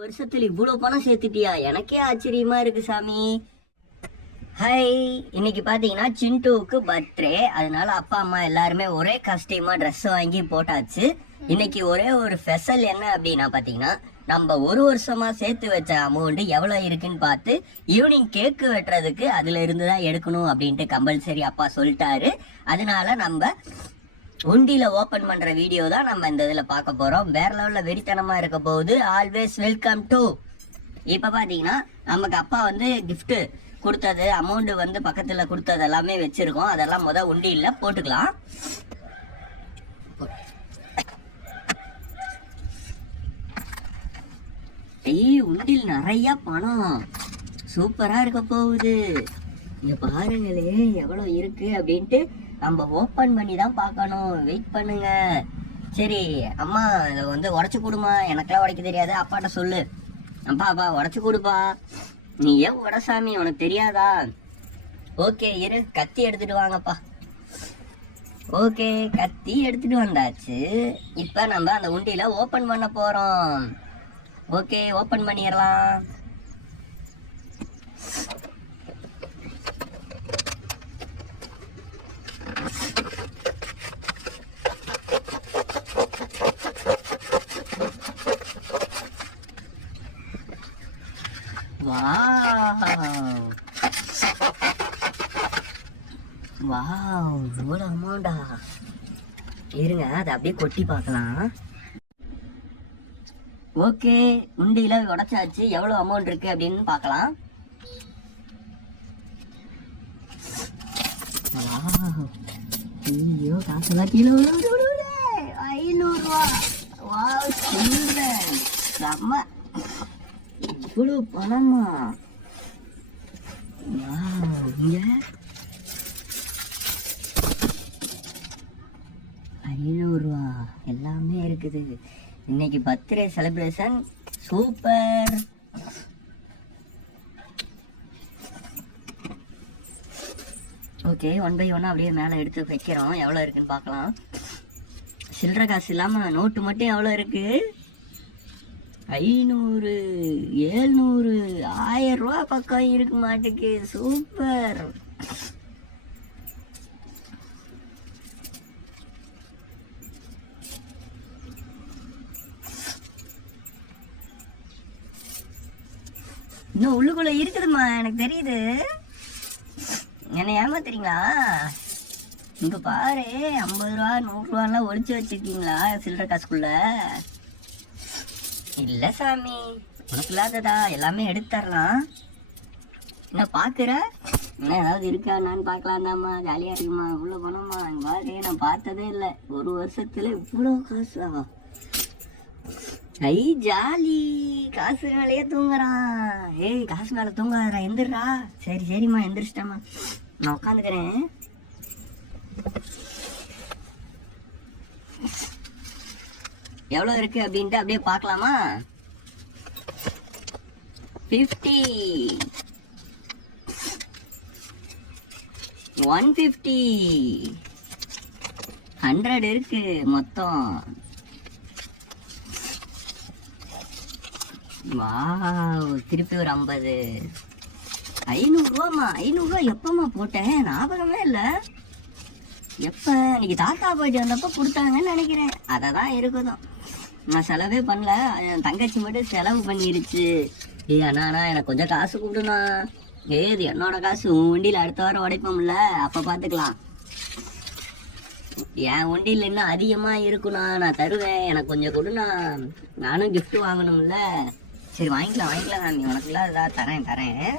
வருஷத்துல இவ்வளவு பணம் சேர்த்துட்டியா? எனக்கே ஆச்சரியமா இருக்கு சாமி. ஹாய், இன்னைக்கு பாத்தீங்கன்னா சிண்டுவுக்கு பர்த்டே. அதனால அப்பா அம்மா எல்லாருமே ஒரே காஸ்டியூமா ட்ரெஸ் வாங்கி போட்டாச்சு. இன்னைக்கு ஒரே ஒரு ஸ்பெஷல் என்ன அப்படின்னா பாத்தீங்கன்னா, நம்ம ஒரு வருஷமா சேர்த்து வச்ச அமௌண்ட் எவ்வளவு இருக்குன்னு பார்த்து ஈவினிங் கேக்கு வெட்டுறதுக்கு அதுல இருந்துதான் எடுக்கணும் அப்படின்ட்டு கம்பல்சரி அப்பா சொல்லிட்டாரு. அதனால நம்ம உண்டியில ஓபன் பண்ற வீடியோ தான் நம்ம இந்த இதுல பார்க்க போறோம். வேற லெவல்ல வெறித்தனமா இருக்க போகுது. Always welcome to. இப்ப பாத்தீங்கன்னா நமக்கு அப்பா வந்து கிஃப்ட் கொடுத்தது, அமௌண்ட் வந்து பக்கத்துல கொடுத்தது எல்லாமே வச்சிருக்கோம். அதெல்லாம் உண்டியில போட்டுக்கலாம். உண்டியில் நிறைய பணம் சூப்பரா இருக்க போகுது. இங்க பாருங்களே எவ்வளவு இருக்கு அப்படின்ட்டு நம்ம ஓப்பன் பண்ணி தான் பார்க்கணும். வெயிட் பண்ணுங்க. சரி அம்மா இதை வந்து உடச்சு கொடுமா, எனக்கெல்லாம் உடைக்க தெரியாது, அப்பாட்ட சொல்லு. அப்பா உடச்சு கொடுப்பா. நீ ஏன் உடசாமி, உனக்கு தெரியாதா? ஓகே இரு, கத்தி எடுத்துட்டு வாங்கப்பா. ஓகே, கத்தி எடுத்துட்டு வந்தாச்சு. இப்ப நம்ம அந்த உண்டியில ஓபன் பண்ண போறோம். ஓகே, ஓபன் பண்ணிடலாம். இவ்வளவு அமௌண்டா? இருங்க அதை அப்படியே கொட்டி பார்க்கலாம். ஓகே, உண்டியில உடைச்சாச்சு. எவ்வளவு அமௌண்ட் இருக்கு அப்படின்னு பார்க்கலாம். ஐயோ, காசெல்லாம் கீழே 500 ரூபா. இவ்வளவு பணமா? இங்க 500 ரூபா எல்லாமே இருக்குது. இன்னைக்கு birthday celebration super. Okay, 1 by 1 அப்படியே மேலே எடுத்து வைக்கிறோம். எவ்வளோ இருக்குன்னு பார்க்கலாம். சில்லற காசு இல்லாமல் நோட்டு மட்டும் எவ்வளோ இருக்கு? 500, 700, 1000 ரூபா பக்கம் இருக்கு மாட்டுக்கு. சூப்பர். இன்னும் உள்ளுக்குள்ள இருக்குதுமா, எனக்கு தெரியுது. என்ன ஏமாத்துறீங்களா? இங்க பாரு, 50 ரூபா 100 ரூபாலாம் ஒளிச்சு வச்சிருக்கீங்களா சில்லற காசுக்குள்ள? இல்ல சாமி, உனக்கு இல்லாததா? எல்லாமே எடுத்துடலாம். என்ன பாக்குற? என்ன ஏதாவது இருக்கா நான் பார்க்கலாம் தாம்மா. ஜாலியா இருக்குமா? இவ்வளவு பணமா? பாரு, நான் பார்த்ததே இல்லை. ஒரு வருஷத்துல இவ்வளவு காசா? ஐ ஜாலி. காசு மேலேயே தூங்குறான். ஏய், காசு மேல தூங்காதடா, எந்திரா. சரி சரிம்மா, எந்திரிச்சிட்டேம்மா, நான் உட்காந்துக்கிறேன். எவ்வளவு இருக்கு அப்படின்ட்டு அப்படியே பார்க்கலாமா? 50, 150, 100 இருக்கு மொத்தம். திருப்பி ஒரு 50. 500 ரூபாமா? 500 ரூபா எப்பமா போட்டேன்? ஞாபகமே இல்ல. எப்ப? இன்னைக்கு தாத்தா போயிட்டு வந்தப்ப கொடுத்தாங்கன்னு நினைக்கிறேன். அததான் இருக்குதும். நான் செலவே பண்ணல, என் தங்கச்சி மட்டும் செலவு பண்ணிருச்சு. அண்ணா எனக்கு கொஞ்சம் காசு கொடுண்ணா. ஏது என்னோட காசு? உன் வண்டியில அடுத்த வாரம் உடைப்போம்ல, அப்ப பாத்துக்கலாம். என் வண்டியில இன்னும் அதிகமா இருக்குண்ணா, நான் தருவேன், எனக்கு கொஞ்சம் கொடுண்ணா. நானும் கிஃப்ட் வாங்கணும்ல. சரி வாங்கிக்கலாம் சாமி, உனக்கு இல்லாததா? தரேன்.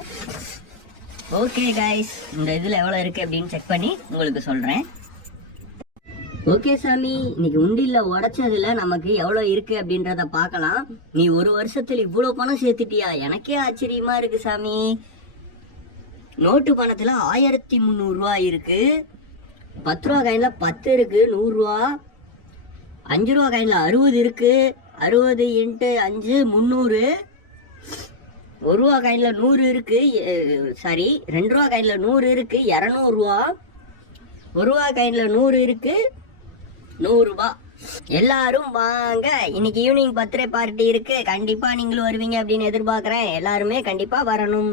ஓகே கைஸ், இந்த இதுல எவ்வளவு இருக்கு அப்படின்னு செக் பண்ணி உங்களுக்கு சொல்றேன். ஓகே சாமி, இன்னைக்கு உண்டியில உடைச்சதுல நமக்கு எவ்வளவு இருக்கு அப்படின்றத பார்க்கலாம். நீ ஒரு வருஷத்துல இவ்வளவு பணம் சேர்த்துட்டியா? எனக்கே ஆச்சரியமா இருக்கு சாமி. நோட்டு பணத்துல 1300 ரூபா இருக்கு. 10 ரூபா காயின்ல 10 இருக்கு. 100 ரூபா. 5 ரூபா காயின்ல 60 இருக்கு. 60 × 5 300. 1 ரூபா காயின்ல 100 இருக்கு. சாரி, 2 ரூபா காயின்ல 100 இருக்கு. 200 ரூபா. 1 ரூபா காயின்ல 100 இருக்கு. 100 ரூபாய். எல்லாரும் வாங்க, இன்னைக்கு ஈவினிங் பர்த்டே பார்ட்டி இருக்கு, கண்டிப்பா நீங்களும் வருவீங்க அப்படின்னு எதிர்பார்க்கிறேன். எல்லாருமே கண்டிப்பா வரணும்.